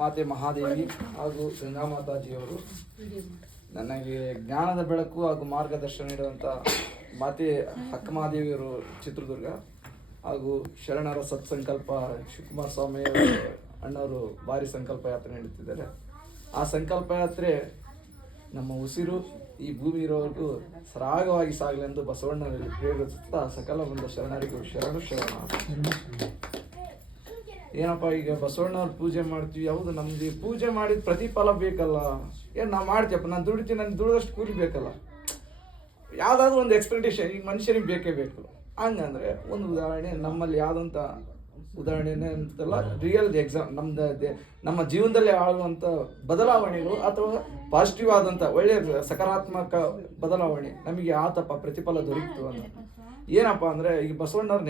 ಮಾತೆ ಮಹಾದೇವಿ ಹಾಗೂ ಗಂಗಾ ಮಾತಾಜಿಯವರು ನನಗೆ ಜ್ಞಾನದ ಬೆಳಕು ಹಾಗೂ ಮಾರ್ಗದರ್ಶನ ನೀಡುವಂಥ ಮಾತೆ ಅಕ್ಕ ಮಹಾದೇವಿಯವರು ಚಿತ್ರದುರ್ಗ ಹಾಗೂ ಶರಣರ ಸತ್ಸಂಕಲ್ಪ ಶಿವಕುಮಾರ ಸ್ವಾಮಿ ಅಣ್ಣವರು ಭಾರಿ ಸಂಕಲ್ಪ ಯಾತ್ರೆ ನೀಡುತ್ತಿದ್ದಾರೆ. ಆ ಸಂಕಲ್ಪ ಯಾತ್ರೆ ನಮ್ಮ ಉಸಿರು ಈ ಭೂಮಿ ಇರೋವರೆಗೂ ಸರಾಗವಾಗಿ ಸಾಗಲೆಂದು ಬಸವಣ್ಣನಲ್ಲಿ ಪ್ರೇರಿಸುತ್ತಾ ಸಕಲ ಬಂದ ಶರಣರಿಗೂ ಶರಣು ಶರಣ. ಏನಪ್ಪ, ಈಗ ಬಸವಣ್ಣವ್ರು ಪೂಜೆ ಮಾಡ್ತೀವಿ, ಹೌದು, ನಮ್ದು ಪೂಜೆ ಮಾಡಿದ ಪ್ರತಿಫಲ ಬೇಕಲ್ಲ. ಏನು ನಾವು ಮಾಡ್ತೀಯಪ್ಪ, ನಾನು ದುಡಿತೀನಿ, ನಾನು ದುಡಿದಷ್ಟು ಕೂಲಿ ಬೇಕಲ್ಲ. ಯಾವುದಾದ್ರೂ ಒಂದು ಎಕ್ಸ್ಪೆಕ್ಟೇಷನ್ ಈಗ ಮನುಷ್ಯನಿಗೆ ಬೇಕೇ ಬೇಕು. ಹಂಗಂದ್ರೆ ಒಂದು ಉದಾಹರಣೆ, ನಮ್ಮಲ್ಲಿ ಯಾವುದಂಥ ಉದಾಹರಣೆ ಅಂತಲ್ಲ, ರಿಯಲ್ ಎಕ್ಸಾಮ್ ನಮ್ಮ ಜೀವನದಲ್ಲಿ ಆಗುವಂಥ ಬದಲಾವಣೆಗಳು ಅಥವಾ ಪಾಸಿಟಿವ್ ಆದಂಥ ಒಳ್ಳೆಯ ಸಕಾರಾತ್ಮಕ ಬದಲಾವಣೆ ನಮಗೆ ಆತಪ್ಪ ಪ್ರತಿಫಲ ದೊರೀತು ಅಂತ. ಏನಪ್ಪ ಅಂದರೆ, ಈಗ ಬಸವಣ್ಣವ್ರು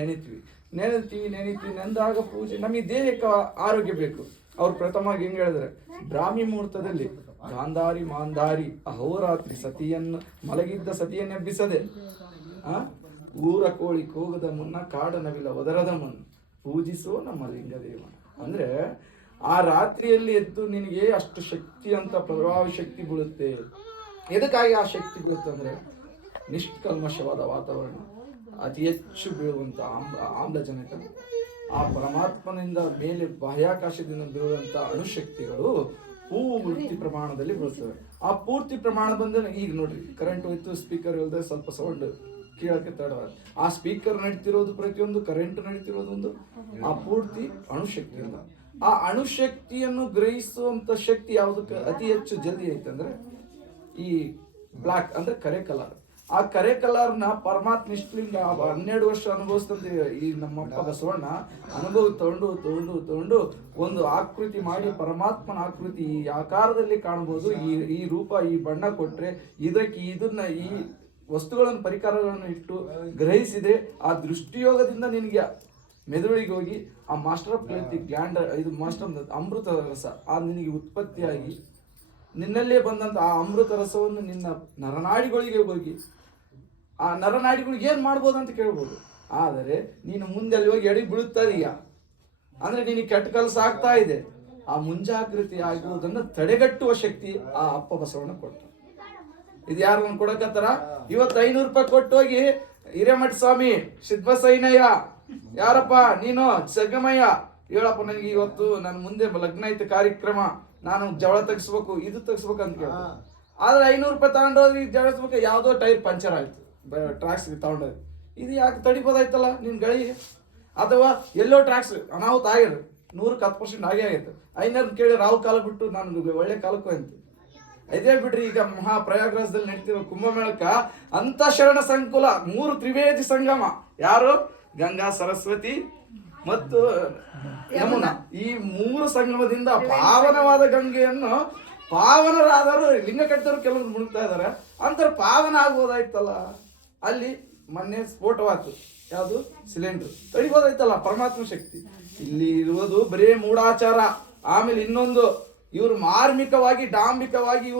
ನೆನೆತೀವಿ ನೆಂದಾಗ ಪೂಜೆ, ನಮಗೆ ದೇಹಕ್ಕೆ ಆರೋಗ್ಯ ಬೇಕು. ಅವ್ರು ಪ್ರಥಮವಾಗಿ ಹೆಂಗೆ ಹೇಳಿದ್ರೆ, ಬ್ರಾಹ್ಮಿ ಮುಹೂರ್ತದಲ್ಲಿ ಗಾಂಧಾರಿ ಮಾಂಧಾರಿ ಅಹೋರಾತ್ರಿ ಸತಿಯನ್ನು ಮಲಗಿದ್ದ ಸತಿಯನ್ನೆಬ್ಬಿಸದೆ ಊರ ಕೋಳಿ ಕೂಗದ ಮುನ್ನ ಕಾಡನವಿಲ್ಲ ಒದರದ ಮುನ್ನ ಪೂಜಿಸೋ ನಮ್ಮ ಲಿಂಗದೇವ. ಅಂದ್ರೆ ಆ ರಾತ್ರಿಯಲ್ಲಿ ಎದ್ದು ನಿನಗೆ ಅಷ್ಟು ಶಕ್ತಿ ಅಂತ ಪ್ರಭಾವಿ ಶಕ್ತಿ ಬೀಳುತ್ತೆ. ಎದಕ್ಕಾಗಿ ಆ ಶಕ್ತಿ ಬೀಳುತ್ತೆ ಅಂದ್ರೆ, ನಿಷ್ಕಲ್ಮಶವಾದ ವಾತಾವರಣ, ಅತಿ ಹೆಚ್ಚು ಬೀಳುವಂಥ ಆಮ್ಲಜನಕ, ಆ ಪರಮಾತ್ಮನಿಂದ ಮೇಲೆ ಬಾಹ್ಯಾಕಾಶದಿಂದ ಬೀಳುವಂಥ ಅಣುಶಕ್ತಿಗಳು ಪೂರ್ತಿ ಪ್ರಮಾಣದಲ್ಲಿ ಬೀಳ್ತವೆ. ಆ ಪೂರ್ತಿ ಪ್ರಮಾಣ ಬಂದ ಈಗ ನೋಡ್ರಿ, ಕರೆಂಟ್ ಹೋಯ್ತು, ಸ್ಪೀಕರ್ ಇಲ್ಲದೆ ಸ್ವಲ್ಪ ಸೌಂಡ್ ಕೇಳಕ್ಕೆ ತಡ. ಆ ಸ್ಪೀಕರ್ ನಡೀತಿರೋದು ಪ್ರತಿಯೊಂದು, ಕರೆಂಟ್ ನಡೀತಿರೋದು ಒಂದು ಆ ಪೂರ್ತಿ ಅಣುಶಕ್ತಿಯಿಂದ. ಆ ಅಣುಶಕ್ತಿಯನ್ನು ಗ್ರಹಿಸುವಂತ ಶಕ್ತಿ ಯಾವುದಕ್ಕೆ ಅತಿ ಹೆಚ್ಚು ಜಲ್ದಿ ಐತಂದ್ರೆ ಈ ಬ್ಲಾಕ್ ಅಂದ್ರೆ ಕರೆ ಕಲರ್. ಆ ಕರೆ ಕಲರ್ನ ಪರಮಾತ್ಮ ನಿಷ್ಠಲಿಂಗ 12 ವರ್ಷ ಅನುಭವಿಸ್ತಂತೆ ಈ ನಮ್ಮಪ್ಪ ಬಸವಣ್ಣ. ಅನುಭವ ತಗೊಂಡು ಒಂದು ಆಕೃತಿ ಮಾಡಿ, ಪರಮಾತ್ಮನ ಆಕೃತಿ ಈ ಆಕಾರದಲ್ಲಿ ಕಾಣಬಹುದು. ಈ ರೂಪ, ಈ ಬಣ್ಣ ಕೊಟ್ರೆ ಇದಕ್ಕೆ ಇದನ್ನ ಈ ವಸ್ತುಗಳನ್ನು ಪರಿಕರಗಳನ್ನು ಇಟ್ಟು ಗ್ರಹಿಸಿದ್ರೆ ಆ ದೃಷ್ಟಿಯೋಗದಿಂದ ನಿನಗೆ ಮೆದುಳಿಗೆ ಹೋಗಿ ಆ ಮಾಸ್ಟರ್ ಆಫ್ ಗ್ಲ್ಯಾಂಡ್, ಇದು ಮಾಸ್ಟರ್ ಅಮೃತ ರಸ ಆ ನಿನಗೆ ಉತ್ಪತ್ತಿಯಾಗಿ ನಿನ್ನಲ್ಲೇ ಬಂದಂತ ಆ ಅಮೃತ ರಸವನ್ನು ನಿನ್ನ ನರನಾಡಿಗಳಿಗೆ ಹೋಗಿ ಆ ನರನಾಡಿಗಳಿಗೆ ಏನ್ ಮಾಡ್ಬೋದು ಅಂತ ಕೇಳ್ಬೋದು. ಆದರೆ ನೀನು ಮುಂದೆ ಅಲ್ಲಿ ಹೋಗಿ ಎಡಿ ಬೀಳುತ್ತದೀಯ ಅಂದ್ರೆ ನಿನಗೆ ಕೆಟ್ಟ ಕೆಲಸ ಆಗ್ತಾ ಇದೆ. ಆ ಮುಂಜಾಗ್ರತೆ ಆಗುವುದನ್ನು ತಡೆಗಟ್ಟುವ ಶಕ್ತಿ ಆ ಅಪ್ಪ ಬಸವಣ್ಣ ಕೊಟ್ಟ. ಇದು ಯಾರು ಕೊಡಕತ್ತಾರ? ಇವತ್ತು 500 ರೂಪಾಯಿ ಕೊಟ್ಟು ಹೋಗಿ ಹಿರೇಮಠ ಸ್ವಾಮಿ, ಸಿದ್ಧಬಸಯ್ಯನಯ್ಯ, ಯಾರಪ್ಪ ನೀನು, ಸಗ್ಗಮಯ್ಯ, ಹೇಳಪ್ಪ ನನಗೆ ಇವತ್ತು ನನ್ನ ಮುಂದೆ ಲಗ್ನ ಐತೆ ಕಾರ್ಯಕ್ರಮ, ನಾನು ಜವಳ ತೆಗಿಸ್ಬೇಕು, ಇದು ತೆಗಿಸ್ಬೇಕು ಅಂತ ಕೇಳ. ಆದ್ರೆ 500 ರೂಪಾಯಿ ತಗೊಂಡೋಗಿ ಜವಳಿಸ್ಬೇಕು, ಯಾವುದೋ ಟೈರ್ ಪಂಚರ್ ಆಯ್ತು, ಟ್ರಾಕ್ಸ್ ತಗೊಂಡೋಗಿ, ಇದು ಯಾಕೆ ತಡಿಬೋದಾಯ್ತಲ್ಲ ನಿನ್ ಗಳಿಗೆ? ಅಥವಾ ಎಲ್ಲೋ ಟ್ರಾಕ್ಸ್ ಅನಾಹುತ ಆಗಿರು 100ಕ್ಕೆ 10% ಆಗೇ ಆಗೈತೆ. 500 ಕೇಳಿ ರಾವು ಕಾಲ ಬಿಟ್ಟು ನಾನು ಒಳ್ಳೆ ಕಾಲಕ್ಕೂ ಅಂತ. ಇದೇ ಬಿಡ್ರಿ, ಈಗ ಪ್ರಯಾಗ್ರಾಜದಲ್ಲಿ ನಡೀತಿರೋ ಕುಂಭಮೇಳಕ್ಕ ಅಂತ ಶರಣ ಸಂಕುಲ 3 ತ್ರಿವೇದಿ ಸಂಗಮ, ಯಾರು? ಗಂಗಾ, ಸರಸ್ವತಿ ಮತ್ತು ಯಮುನಾ. ಈ 3 ಸಂಗಮದಿಂದ ಪಾವನವಾದ ಗಂಗೆಯನ್ನು ಪಾವನರಾದರು ಲಿಂಗ ಕಟ್ಟಿದವರು ಕೆಲವರು ಮುಳುಗ್ತಾ ಇದಾರೆ. ಅಂತರ ಪಾವನ ಆಗ್ಬೋದಾಯ್ತಲ್ಲ. ಅಲ್ಲಿ ಮೊನ್ನೆ ಸ್ಫೋಟವಾಯ್ತು, ಯಾವುದು ಸಿಲಿಂಡರ್, ತಡಿಬೋದಾಯ್ತಲ್ಲ ಪರಮಾತ್ಮ ಶಕ್ತಿ. ಇಲ್ಲಿ ಇರುವುದು ಬರೀ ಮೂಢಾಚಾರ. ಆಮೇಲೆ ಇನ್ನೊಂದು, ಇವರು ಮಾರ್ಮಿಕವಾಗಿ ಡಾಂಬಿಕವಾಗಿ ಇವರು